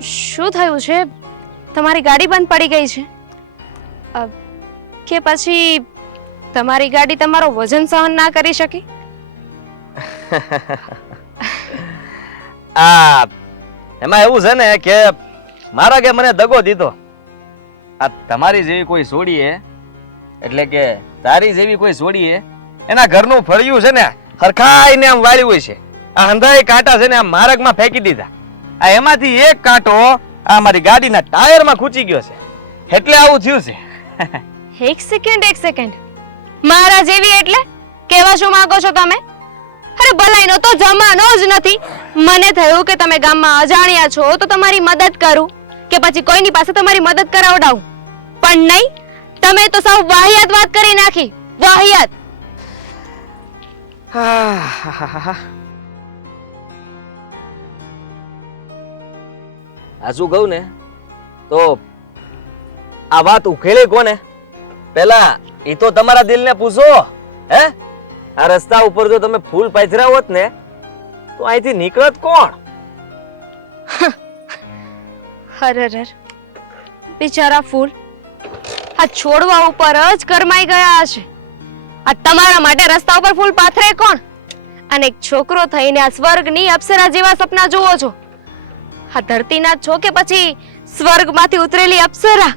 શું થયું છે? તમારી ગાડી બંધ પડી ગઈ છે કે પછી તમારી ગાડી તમારો વજન સહન ના કરી શકી? એમાં એવું છે ને કે મારા કે મને દગો દીધો. આ તમારી જેવી કોઈ છોડીએ, એટલે કે તારી જેવી કોઈ છોડીએ એના ઘરનું ફળિયું છે ને હરખાઈને આમ વાળ્યું હોય છે. આ હંધાઈ કાંટા છે ને આમ માર્ગમાં ફેંકી દીધા. આ એમાંથી એક કાંટો આ મારી ગાડીના ટાયરમાં ખૂંચી ગયો છે, એટલે આવું થયું છે. એક સેકન્ડ, મારા જેવી એટલે કેવા શું માંગો છો તમે? અરે ભલાઈનો તો જમાનો જ નથી. મને થયું કે તમે ગામમાં અજાણ્યા છો તો તમારી મદદ કરું, કે પછી કોઈની પાસે તમારી મદદ કરાવડાવું. પણ નહીં, તમે તો સાવ વાહિયાત વાત કરી નાખી. વાહિયાત. આ શું કહું ને તો આ વાત ઉકેલે કોને? પેલા એ તો તમારા દિલને પૂછો. હે, આ રસ્તા ઉપર જો તમે ફૂલ પાથર્યા હોત ને તો અહીંથી નીકળત કોણ? હરર, બિચારા ફૂલ આ છોડવા ઉપર જ કરમાઈ ગયા હશે. આ તમારા માટે રસ્તા ઉપર ફૂલ પાથરે કોણ? અને એક છોકરો થઈને આ સ્વર્ગની અપ્સરા જેવા સપના જુઓ છો. આ ધરતીના છો કે પછી સ્વર્ગમાંથી ઉતરેલી અપ્સરા?